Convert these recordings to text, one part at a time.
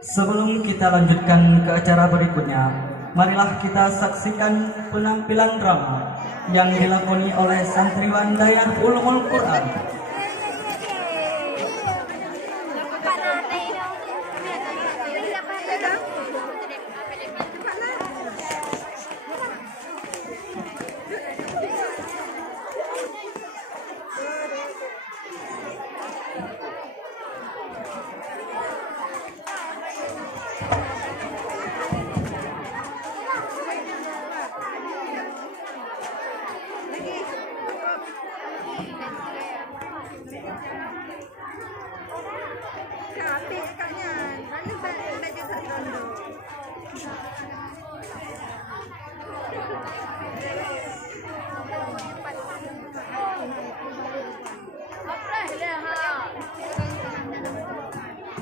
Sebelum kita lanjutkan ke acara berikutnya, marilah kita saksikan penampilan drama yang dilakoni oleh santriwan Dayah Ulumul Quran.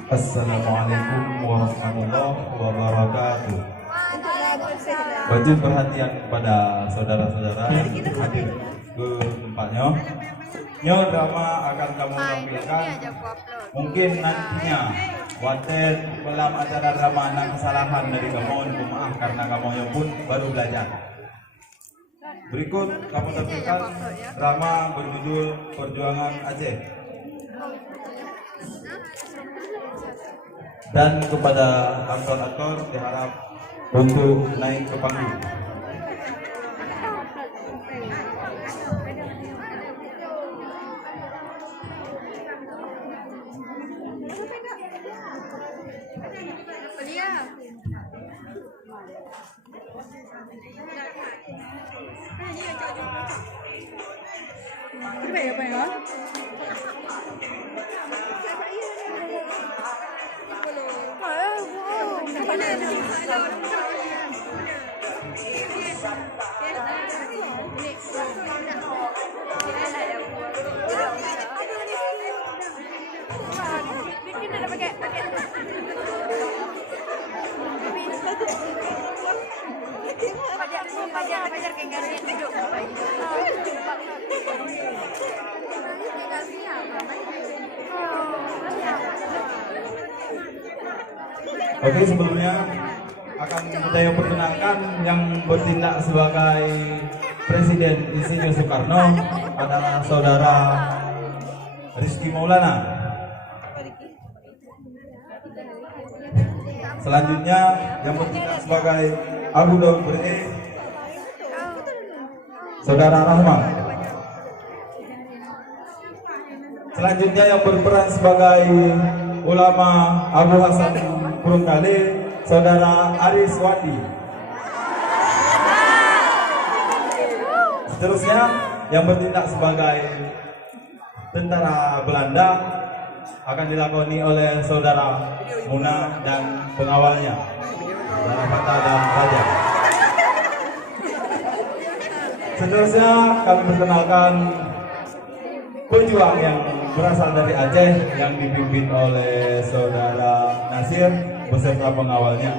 Assalamualaikum warahmatullahi wabarakatuh. Wajib perhatian kepada saudara-saudara yang hadir ke tempatnya. Nyo drama akan kamu tampilkan. Mungkin nantinya waten dalam acara drama ada kesalahan dari kamu, mohon maaf karena kamu yang pun baru belajar. Berikut kamu tampilkan drama berjudul Perjuangan Aceh. Dan kepada aktor-aktor diharap untuk naik ke panggung. Oke, sebelumnya akan saya perkenalkan yang bertindak sebagai Presiden Insinyur Soekarno adalah Saudara Rizky Maulana. Selanjutnya yang bertindak sebagai Abu Daud Bere, Saudara Rahman. Selanjutnya yang berperan sebagai ulama Abu Hasan Kurungkale, Saudara Aris Wadi. Seterusnya yang bertindak sebagai tentara Belanda akan dilakoni oleh Saudara Muna dan pengawalnya, Saudara Fata dan Raja. Seterusnya kami perkenalkan pejuang yang berasal dari Aceh yang dipimpin oleh Saudara Nasir beserta pengawalnya,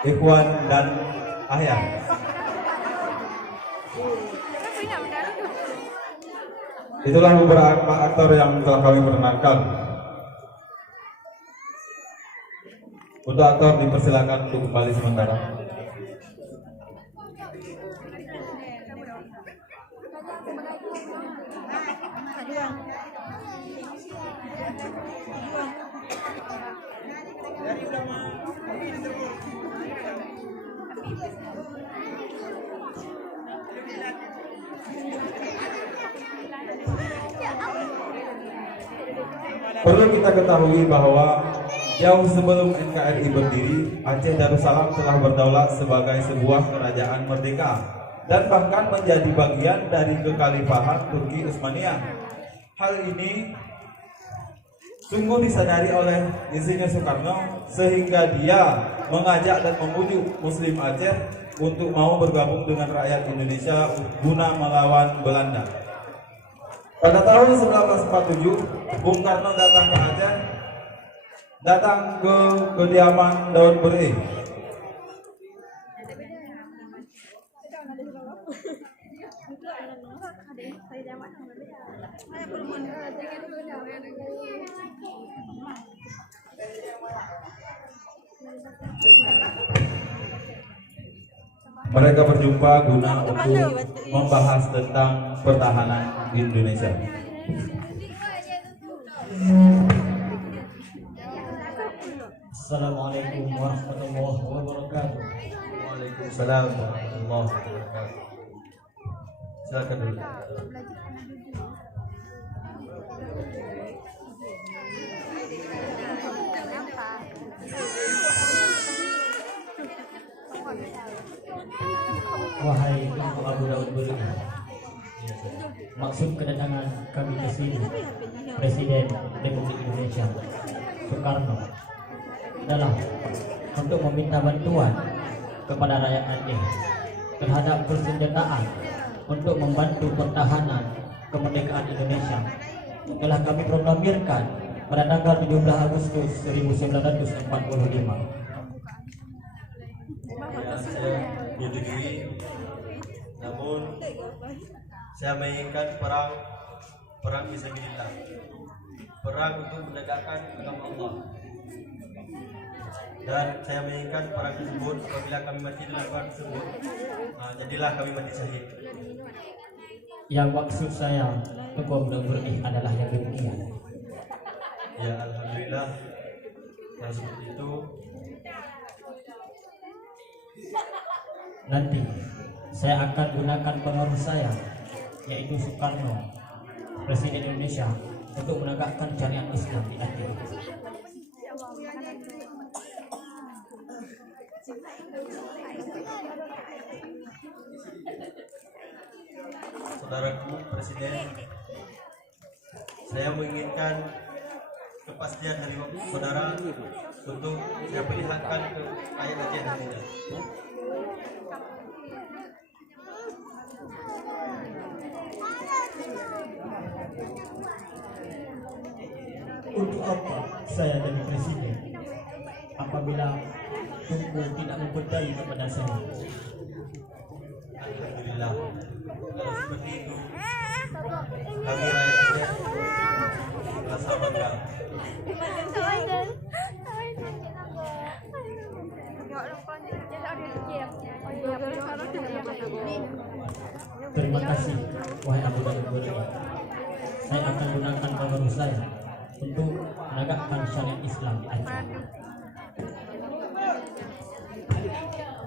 Ikhwan dan Ahyar. Itulah beberapa aktor yang telah kami perkenalkan. Untuk aktor dipersilakan untuk kembali sementara. Perlu kita ketahui bahwa jauh sebelum NKRI berdiri, Aceh Darussalam telah berdaulat sebagai sebuah kerajaan merdeka dan bahkan menjadi bagian dari kekhalifahan Turki Utsmaniyah. Hal ini sungguh disadari oleh Insinyur Soekarno sehingga dia mengajak dan memujuk Muslim Aceh untuk mau bergabung dengan rakyat Indonesia guna melawan Belanda. Pada tahun 1947, Bung Karno datang ke Aceh, datang ke kediaman Daud Bere. Mereka berjumpa guna untuk membahas tentang pertahanan Indonesia. Assalamualaikum warahmatullahi wabarakatuh. Waalaikumsalam warahmatullahi wabarakatuh. Silakan dulu. Wahai Ibu Abu Daud Buri, maksud kedatangan kami ke sini Presiden Republik Indonesia Soekarno adalah untuk meminta bantuan kepada rakyat Aceh terhadap persenjataan untuk membantu pertahanan kemerdekaan Indonesia. Telah kami proklamirkan pada tanggal 17 Agustus 1945. Saya bunuh diri, namun saya menginginkan perang fisabilillah, perang untuk menegakkan agama Allah, dan saya menginginkan perang tersebut apabila kami mati dalam perang tersebut, jadilah kami mati syahid. Yang maksud saya Tukum Nurni adalah yang demikian. Ya, alhamdulillah. Kalau seperti itu, nanti saya akan gunakan pengaruh saya, yaitu Soekarno, Presiden Indonesia, untuk menegakkan syariat Islam di Aceh. saudaraku Presiden, saya menginginkan kepastian dari saudara untuk saya perlihatkan ke rakyat Aceh nantinya. Untuk apa saya jadi presiden apabila Tunku tidak mempercayai kepada saya? Alhamdulillah. Kalau seperti itu, kami rakyat Aceh merasa bangga. Terima kasih, wahai Abu Daud Buri. Saya akan gunakan pengaruh saya untuk menegakkan syariat Islam di Aceh.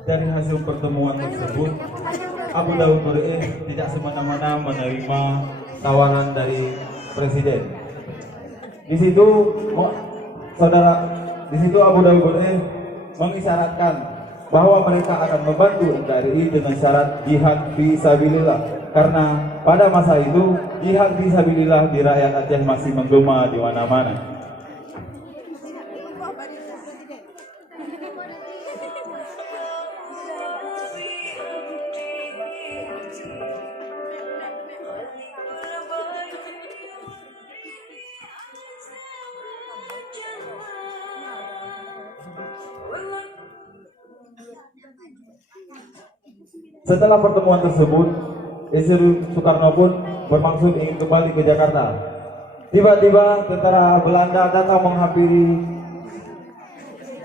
Dari hasil pertemuan tersebut, Abu Daud Buri tidak semena-mena menerima tawaran dari Presiden. Di situ, Abu Daud Buri mengisyaratkan bahwa mereka akan membantu NKRI dengan syarat jihad fisabilillah, karena pada masa itu jihad fisabilillah di rakyat Aceh masih menggema di mana-mana. Setelah pertemuan tersebut, istri Soekarno pun bermaksud ingin kembali ke Jakarta. Tiba-tiba tentara Belanda datang menghampiri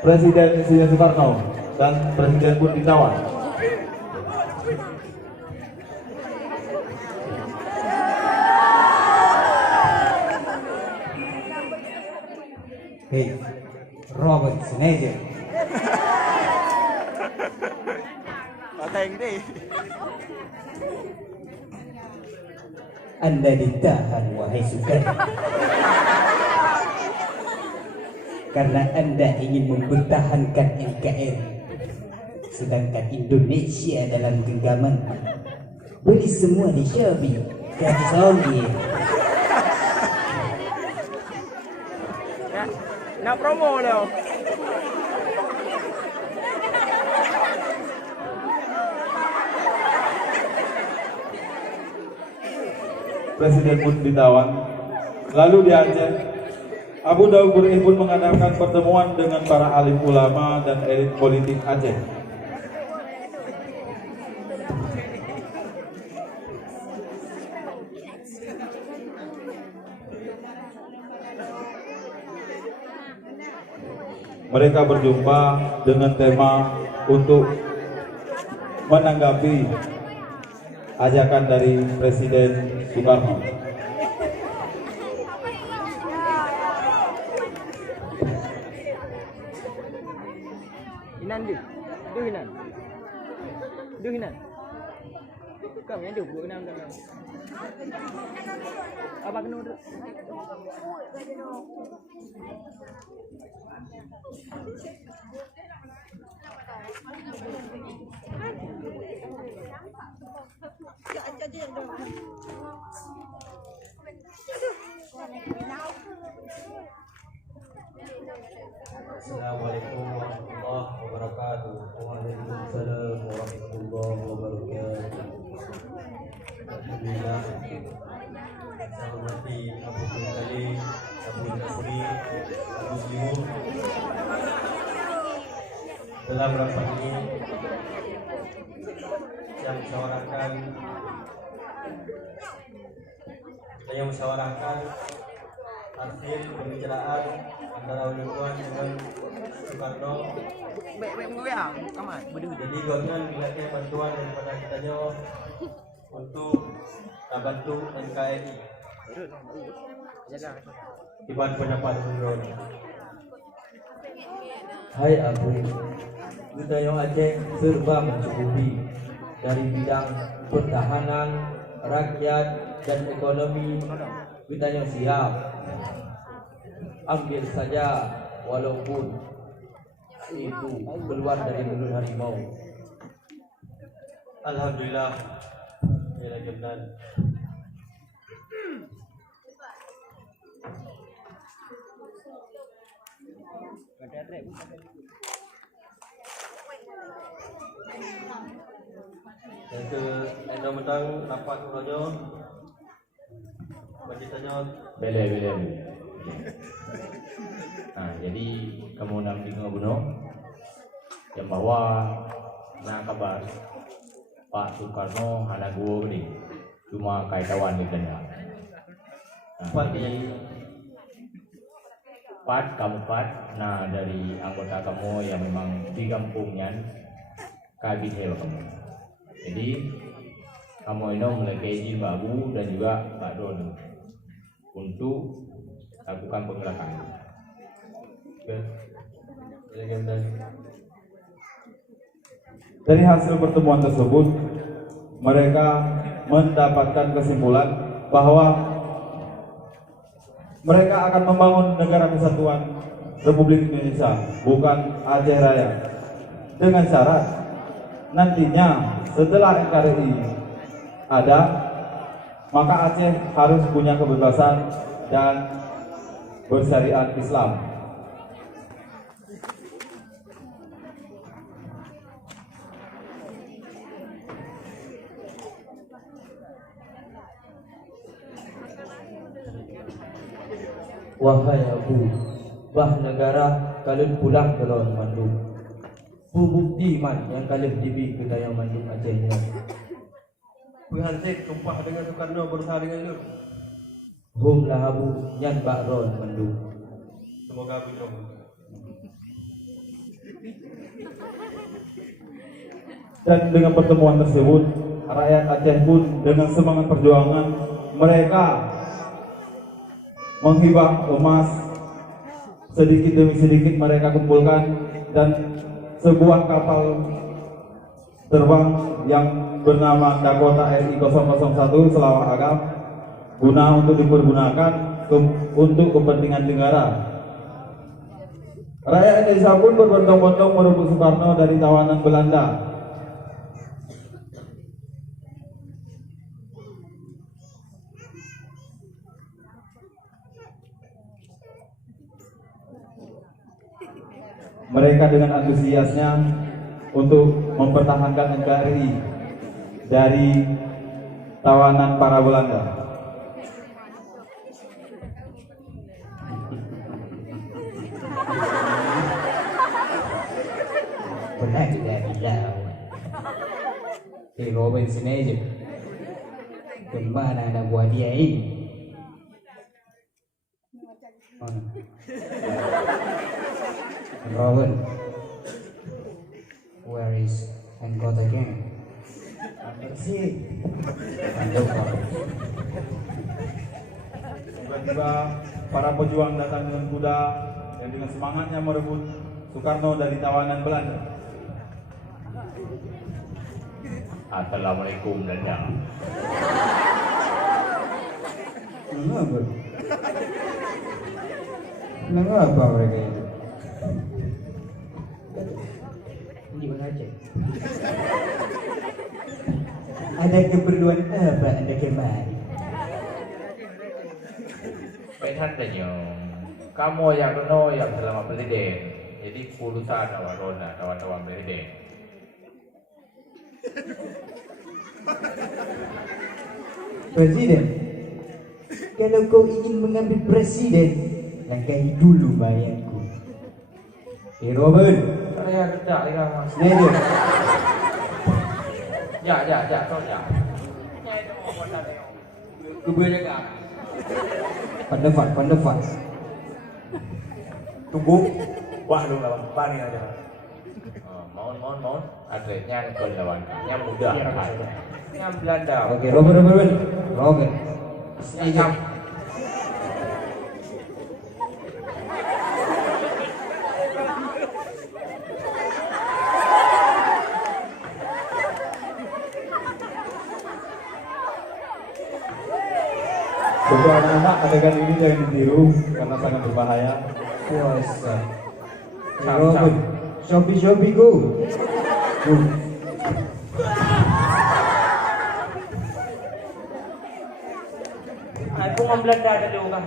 Presiden Soekarno dan Presiden pun ditawan. Hey, Robert Schneider. Anda ditahan, wahai Soekarno, karena Anda ingin mempertahankan NKRI, sedangkan Indonesia dalam genggaman. Beli semua di Shopee, gratis ongkir. Nak promo lo. Presiden pun ditawan. Lalu di Aceh, Abu Daud Buri pun mengadakan pertemuan dengan para alim ulama dan elit politik Aceh. mereka berjumpa dengan tema untuk menanggapi ajakan dari Presiden Soekarno. Hinan dia. Dia hinan. Dia hinan. Kamu yang dia buat hinan kan. Apa kena dulu? Assalamualaikum warahmatullahi wabarakatuh. Waalaikumsalam warahmatullahi wabarakatuh. Alhamdulillah. Saya hormati Abu Kali, Abu Nasri, Abu Muslimun. Dalam rapat ini yang musyawarahkan hasil pembicaraan antara lingkungan dengan Soekarno. Jadi golongan minatnya bantuan daripada kitanya untuk membantu NKRI. Iban pendapat dulu. Hai Abu, kita yang Aceh serba mencukupi dari bidang pertahanan, rakyat, dan ekonomi. Kita yang siap. Ambil saja walaupun itu keluar dari mulut harimau. Alhamdulillah. Ya lagi benar. Dan ke undang-undang rapat rojo berceritanya Bele. Nah, jadi kamu nak dengar benar yang bahwa nak kabar Pak Soekarno hana gua ni cuma kaitawan kita. Pat, nah dari anggota kamu yang memang di kampungnya kabit kamu. Jadi kamu ini memiliki izin Mbak Abu dan juga Pak Don untuk lakukan penggerakan. Dari hasil pertemuan tersebut, mereka mendapatkan kesimpulan bahwa mereka akan membangun negara kesatuan Republik Indonesia, bukan Aceh Raya, dengan syarat nantinya setelah NKRI ada, maka Aceh harus punya kebebasan dan bersyariat Islam. Wahai Abu, bah negara kalian pulang ke lawan Mandung. Bukti man yang kalian dibi ke daya Mandung Acehnya. Hansik sumpah dengan Soekarno berusaha dengan lu. Hum lah Abu nyan bakron Mandung. Semoga begitu. Dan dengan pertemuan tersebut, rakyat Aceh pun dengan semangat perjuangan mereka menghibah emas sedikit demi sedikit mereka kumpulkan, dan sebuah kapal terbang yang bernama Dakota RI 001 Selawak Agam guna untuk dipergunakan untuk kepentingan negara. Rakyat Indonesia pun berbondong-bondong merebut Soekarno dari tawanan Belanda. Mereka dengan antusiasnya untuk mempertahankan NKRI dari tawanan para Belanda. Pernah tidak bilang Robin sini aja. Kemana anak buah dia ini? Mana? Robin, where is Anggota Gang? Tiba-tiba para pejuang datang dengan kuda yang dengan semangatnya merebut Soekarno dari tawanan Belanda. Assalamualaikum Belanda. Mengapa? Mengapa mereka itu? Di mana aja? Ada keperluan apa Anda kemari? Penhan Danyong, kamu yang kena yang selama presiden. Jadi urusan awarona, tawan-tawan presiden. Presiden, kalau kau ingin mengambil presiden, langkahi dulu bayanku. Robin, Saya kerja ya mas. Snyder, Ya, kau ya. kebenaran. Pandefat. Tunggu. Wah, lu lawan Bani aja. Mohon. Adresnya ke lawan. Yang mudah kan. Yang Belanda. Oke, Robin. Snyder. Untuk anak-anak adegan ini jangan ditiru karena sangat berbahaya. Puasa. Robin, Shopee go. Aku orang Belanda ada orang.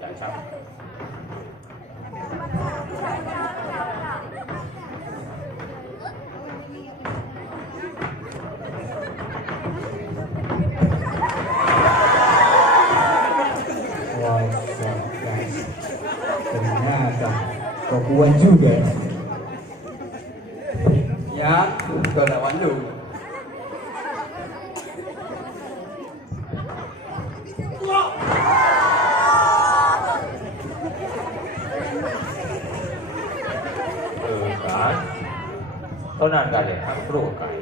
Tak sama. Puasa, guys. Ternyata kau kuat juga. Ya, kau lawan lu. Kan? Tonan kalian, bro kan?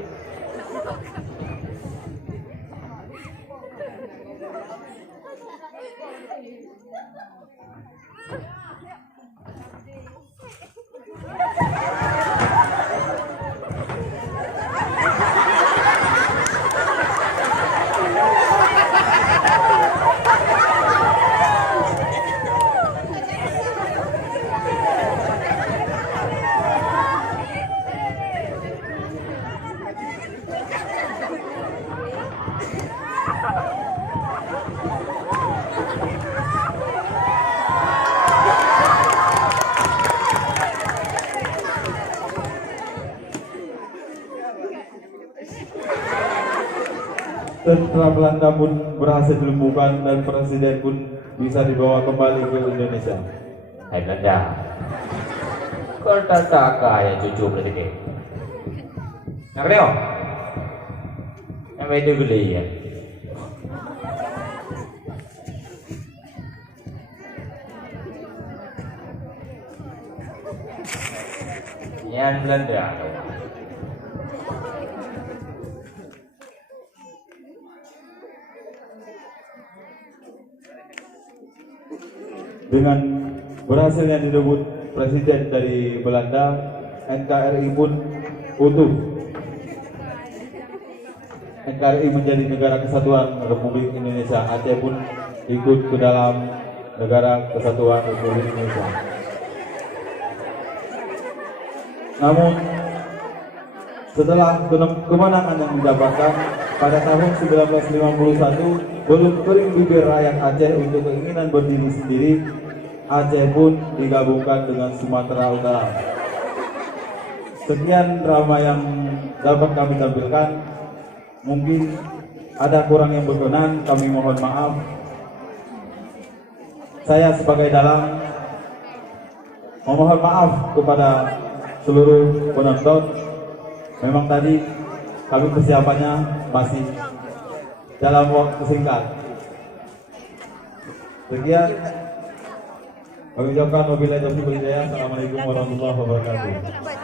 Tentara Belanda pun berhasil dilumpuhkan dan presiden pun bisa dibawa kembali ke Indonesia. Hai Belanda. Kau tak kaya cucu presiden. Nak Leo? Yang itu beli ya. Yang Belanda. Dengan berhasilnya direbut presiden dari Belanda, NKRI pun utuh. NKRI menjadi negara kesatuan Republik Indonesia. Aceh pun ikut ke dalam negara kesatuan Republik Indonesia. Namun setelah kemenangan yang didapatkan pada tahun 1951, belum kering bibir rakyat Aceh untuk keinginan berdiri sendiri, Aceh pun digabungkan dengan Sumatera Utara. Sekian drama yang dapat kami tampilkan. Mungkin ada kurang yang berkenan, kami mohon maaf. Saya sebagai dalang memohon maaf kepada seluruh penonton. Memang tadi kami persiapannya masih dalam waktu singkat. Sekian kami ucapkan wabillahi taufiq wal hidayah. Assalamualaikum warahmatullahi wabarakatuh.